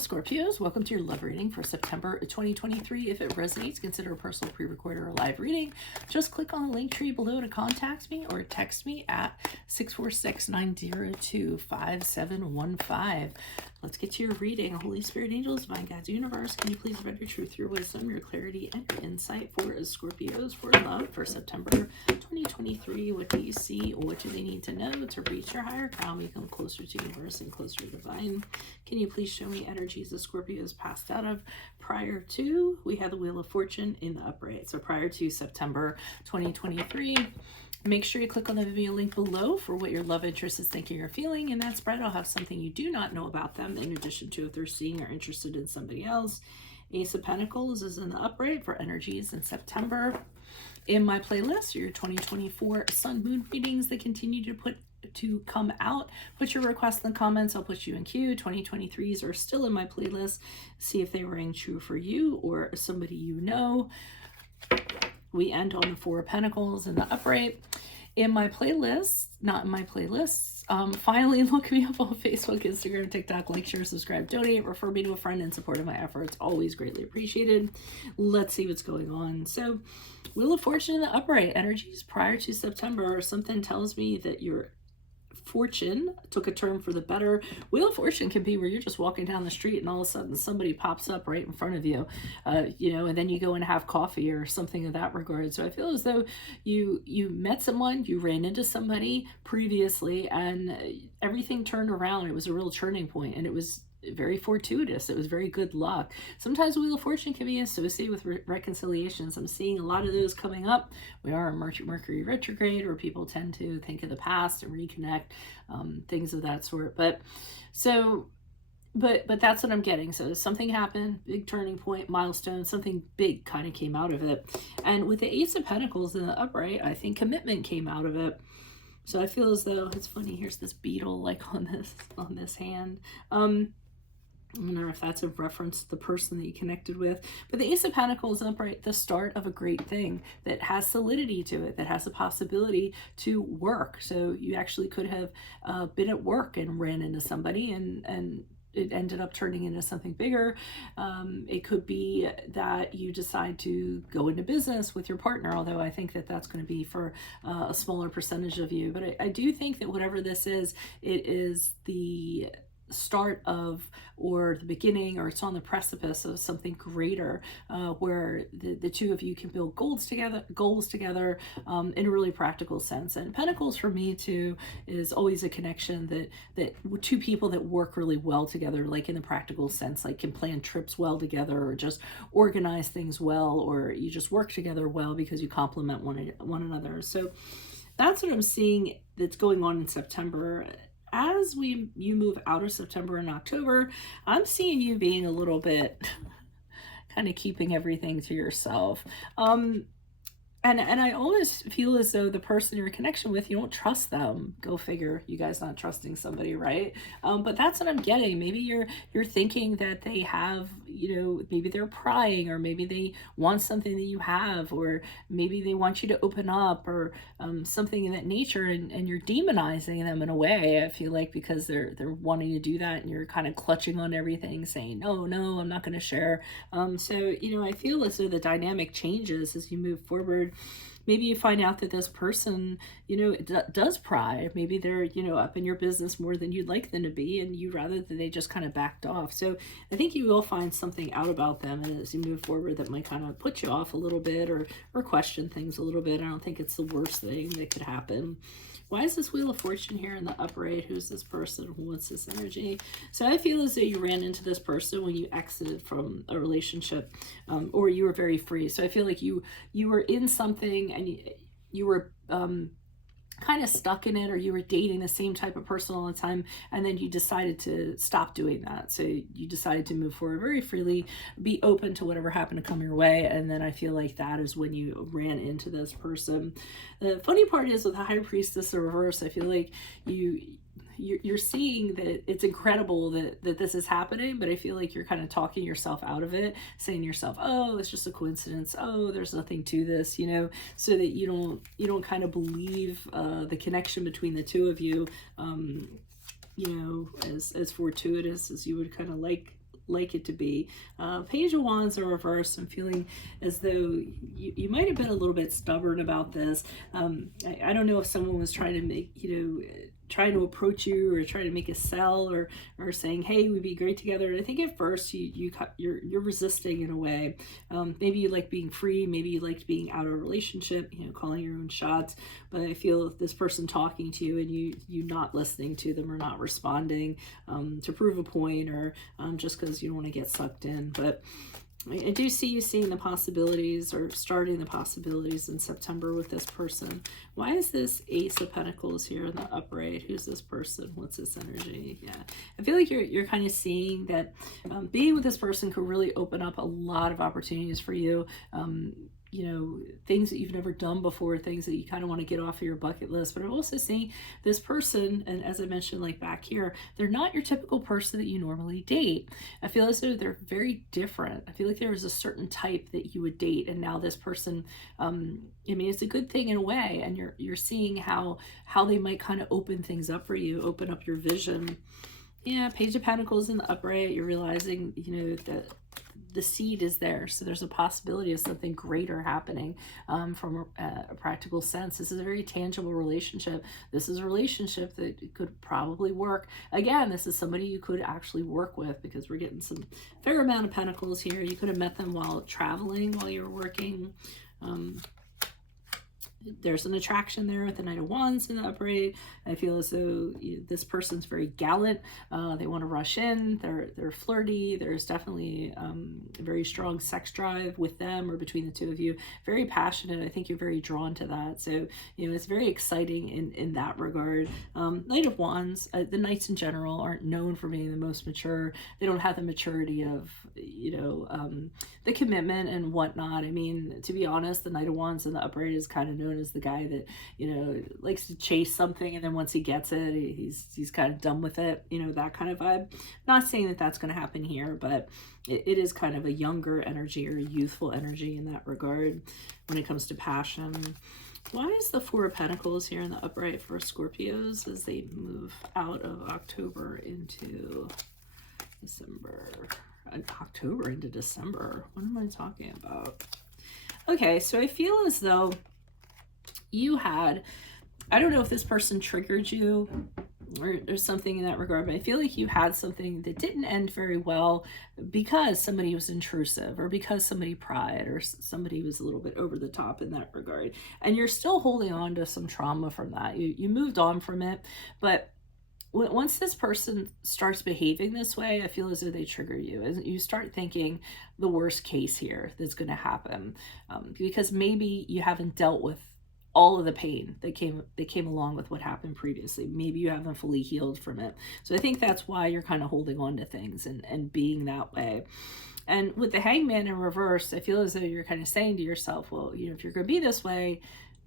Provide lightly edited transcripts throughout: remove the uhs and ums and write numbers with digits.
Scorpios, welcome to your love reading for September 2023. If it resonates, consider a personal pre-recorded or live reading. Just click on the link tree below to contact me or text me at 646-902-5715. Let's get to your reading. Holy Spirit, angels, divine guides, universe, can you please provide your truth, your wisdom, your clarity, and your insight for Scorpios for love for September 2023? What do you see? What do they need to know to reach your higher calm, become closer to universe and closer to divine? Can you please show me energies the Scorpios passed out of prior to? We had the Wheel of Fortune in the upright. So prior to September 2023. Make sure you click on the video link below for what your love interest is thinking or feeling. In that spread, I'll have something you do not know about them, in addition to if they're seeing or interested in somebody else. Ace of Pentacles is in the upright for energies in September. In my playlist, your 2024 Sun Moon readings that continue to come out. Put your request in the comments. I'll put you in queue. 2023s are still in my playlist. See if they ring true for you or somebody you know. We end on the Four of Pentacles in the upright. In my playlists, not in my playlists, finally look me up on Facebook, Instagram, TikTok, like, share, subscribe, donate, refer me to a friend in support of my efforts. Always greatly appreciated. Let's see what's going on. So, Wheel of Fortune in the upright. Energies prior to September. Something tells me that your fortune took a turn for the better. Wheel of Fortune can be where you're just walking down the street and all of a sudden somebody pops up right in front of you, and then you go and have coffee or something of that regard. So I feel as though you met someone, you ran into somebody previously, and everything turned around. It was a real turning point, and it was very fortuitous. It was very good luck. Sometimes Wheel of Fortune can be associated with reconciliations. I'm seeing a lot of those coming up. We are in Mercury retrograde, where people tend to think of the past and reconnect, things of that sort. But that's what I'm getting. So something happened, big turning point, milestone, something big kind of came out of it. And with the Ace of Pentacles in the upright, I think commitment came out of it. So I feel as though, it's funny, here's this beetle like on this hand. I wonder if that's a reference to the person that you connected with. But the Ace of Pentacles is upright, the start of a great thing that has solidity to it, that has a possibility to work. So you actually could have been at work and ran into somebody and it ended up turning into something bigger. It could be that you decide to go into business with your partner, although I think that that's going to be for a smaller percentage of you. But I do think that whatever this is, it is the start of, or the beginning, or it's on the precipice of something greater, where the two of you can build goals together in a really practical sense. And Pentacles for me too is always a connection that two people that work really well together, like in the practical sense, like can plan trips well together, or just organize things well, or you just work together well because you complement one another. So that's what I'm seeing that's going on in September. As you move out of September and October, I'm seeing you being a little bit kind of keeping everything to yourself. And I always feel as though the person you're in connection with, you don't trust them. Go figure, you guys not trusting somebody, right? But that's what I'm getting. Maybe you're thinking that they have, maybe they're prying, or maybe they want something that you have, or maybe they want you to open up, or something in that nature, and you're demonizing them in a way, I feel like, because they're wanting to do that, and you're kind of clutching on everything, saying, no, I'm not going to share. So, I feel as though the dynamic changes as you move forward. Maybe you find out that this person, does pry. Maybe they're, up in your business more than you'd like them to be, and you'd rather that they just kind of backed off. So I think you will find something out about them as you move forward that might kind of put you off a little bit, or question things a little bit. I don't think it's the worst thing that could happen. Why is this Wheel of Fortune here in the upright? Who's this person? What's this energy? So I feel as though you ran into this person when you exited from a relationship, or you were very free. So I feel like you were in something, and you were kind of stuck in it, or you were dating the same type of person all the time, and then you decided to stop doing that. So you decided to move forward very freely, be open to whatever happened to come your way, and then I feel like that is when you ran into this person. The funny part is, with the High Priestess in reverse, I feel like you're seeing that it's incredible that this is happening, but I feel like you're kind of talking yourself out of it, saying to yourself, oh, it's just a coincidence, oh, there's nothing to this, so that you don't kind of believe the connection between the two of you, as fortuitous as you would kind of like like it to be. Page of Wands are reversed. I'm feeling as though you might have been a little bit stubborn about this. I don't know if someone was trying to make, trying to approach you or trying to make a sell or saying, hey, we'd be great together. And I think at first you're resisting in a way. Maybe you like being free, maybe you liked being out of a relationship, calling your own shots. But I feel this person talking to you and you not listening to them or not responding to prove a point, or just because you don't want to get sucked in. But I do see you seeing the possibilities or starting the possibilities in September with this person. Why is this Ace of Pentacles here in the upright? Who's this person? What's this energy? Yeah, I feel like you're kind of seeing that being with this person could really open up a lot of opportunities for you. Things that you've never done before, things that you kind of want to get off of your bucket list. But I'm also seeing this person, and as I mentioned, like back here, they're not your typical person that you normally date. I feel as though they're very different. I feel like there was a certain type that you would date, and now this person, it's a good thing in a way, and you're seeing how they might kind of open things up for you, open up your vision. Yeah, Page of Pentacles in the upright. You're realizing, that the seed is there, so there's a possibility of something greater happening from a practical sense. This is a very tangible relationship. This is a relationship that could probably work. Again, this is somebody you could actually work with, because we're getting some fair amount of pentacles here. You could have met them while traveling, while you were working. There's an attraction there with the Knight of Wands in the upright. I feel as though this person's very gallant. They want to rush in. They're flirty. There's definitely a very strong sex drive with them or between the two of you. Very passionate. I think you're very drawn to that. So, it's very exciting in that regard. Knight of Wands, the Knights in general aren't known for being the most mature. They don't have the maturity of, the commitment and whatnot. I mean, to be honest, the Knight of Wands in the upright is kind of known as the guy that likes to chase something, and then once he gets it, he's kind of done with it, that kind of vibe. Not saying that that's going to happen here, but it is kind of a younger energy or a youthful energy in that regard when it comes to passion. Why is the Four of Pentacles here in the upright for Scorpios as they move out of October into December? October into December. What am I talking about? Okay, so I feel as though you had, I don't know if this person triggered you or something in that regard, but I feel like you had something that didn't end very well because somebody was intrusive, or because somebody pried, or somebody was a little bit over the top in that regard. And you're still holding on to some trauma from that. You moved on from it, but once this person starts behaving this way, I feel as though they trigger you, and you start thinking the worst case here that's going to happen, because maybe you haven't dealt with all of the pain that came along with what happened previously. Maybe you haven't fully healed from it. So I think that's why you're kind of holding on to things and being that way. And with the Hangman in reverse, I feel as though you're kind of saying to yourself, well, if you're going to be this way,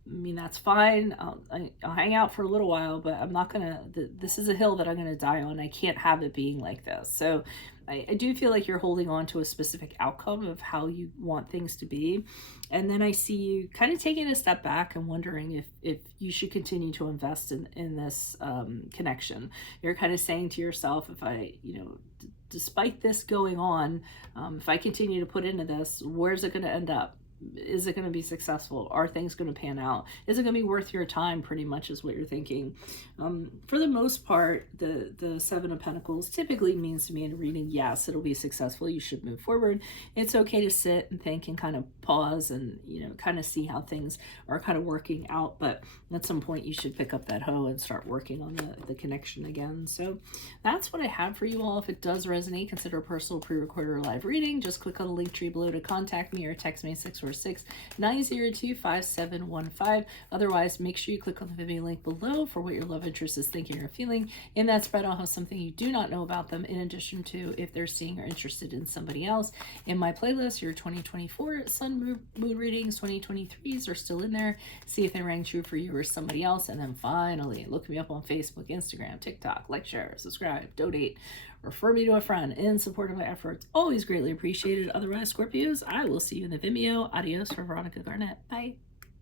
that's fine. I'll hang out for a little while, but I'm not gonna, this is a hill that I'm gonna die on. I can't have it being like this. So I do feel like you're holding on to a specific outcome of how you want things to be. And then I see you kind of taking a step back and wondering if you should continue to invest in this connection. You're kind of saying to yourself, if I, despite this going on, if I continue to put into this, where's it going to end up? Is it going to be successful? Are things going to pan out? Is it going to be worth your time? Pretty much is what you're thinking. For the most part, the Seven of Pentacles typically means to me in a reading, yes, it'll be successful. You should move forward. It's okay to sit and think and kind of pause and, kind of see how things are kind of working out. But at some point you should pick up that hoe and start working on the connection again. So that's what I have for you all. If it does resonate, consider a personal pre-recorded or live reading. Just click on the link tree below to contact me, or text me 646-902-5715. Otherwise, make sure you click on the Vimeo link below for what your love interest is thinking or feeling. In that spread, I'll have something you do not know about them, in addition to if they're seeing or interested in somebody else. In my playlist, your 2024 Sun Mood readings, 2023s are still in there. See if they rang true for you or somebody else. And then finally, look me up on Facebook, Instagram, TikTok, like, share, subscribe, donate, refer me to a friend in support of my efforts. Always greatly appreciated. Otherwise, Scorpios, I will see you in the Vimeo. Adios for Veronica Garnett. Bye.